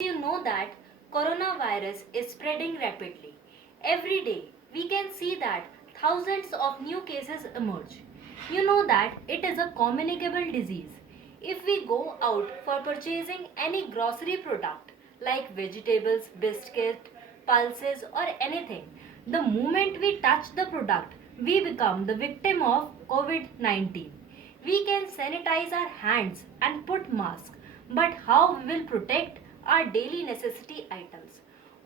You know that coronavirus is spreading rapidly. Every day we can see that thousands of new cases emerge. You know that it is a communicable disease. If we go out for purchasing any grocery product like vegetables, biscuit, pulses or anything, the moment we touch the product, we become the victim of COVID-19. We can sanitize our hands and put masks, but how we will protect our daily necessity items?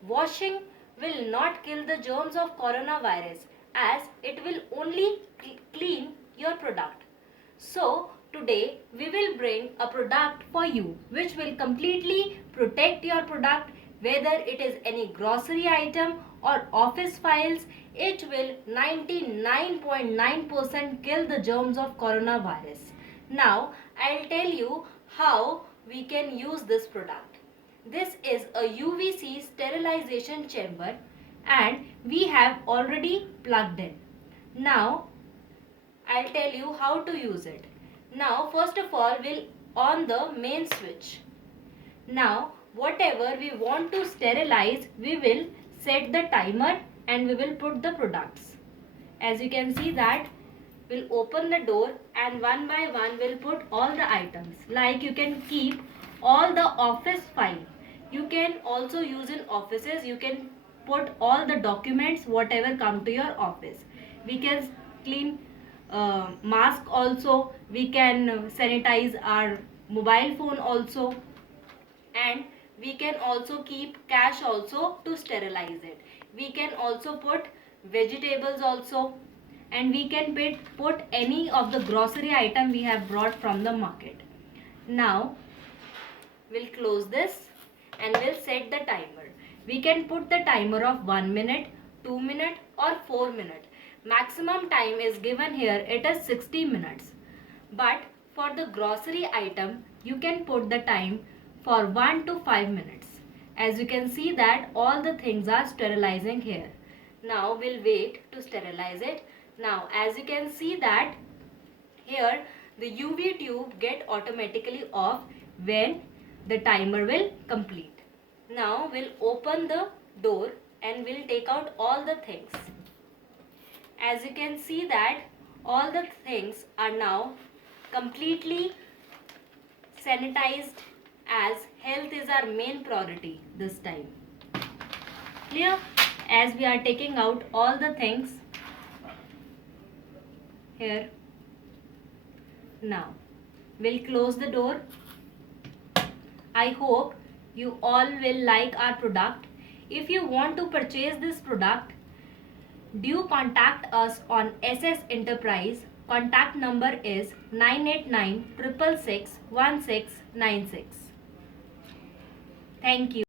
Washing will not kill the germs of coronavirus as it will only clean your product. So, today we will bring a product for you which will completely protect your product, whether it is any grocery item or office files. It will 99.9% kill the germs of coronavirus. Now, I'll tell you how we can use this product. This is a UVC sterilization chamber and we have already plugged in. Now, I'll tell you how to use it. Now first of all we'll on the main switch. Now whatever we want to sterilize, we will set the timer and we will put the products. As you can see that we'll open the door and one by one we'll put all the items. Like you can keep all the office file. You can also use in offices, you can put all the documents whatever come to your office. We can clean mask also, we can sanitize our mobile phone also, and we can also keep cash also to sterilize it. We can also put vegetables also, and we can put any of the grocery item we have brought from the market. Now we'll close this and we'll set the timer. We can put the timer of 1 minute, 2 minute or 4 minute. Maximum time is given here, it is 60 minutes. But for the grocery item, you can put the time for 1 to 5 minutes. As you can see that all the things are sterilizing here. Now we'll wait to sterilize it. Now as you can see that here the UV tube get automatically off when the timer will complete. Now we'll open the door and we'll take out all the things. As you can see that all the things are now completely sanitized, as health is our main priority this time. Clear? As we are taking out all the things here. Now we'll close the door. I hope you all will like our product. If you want to purchase this product, do contact us on SS Enterprise. Contact number is 989 666 1696. Thank you.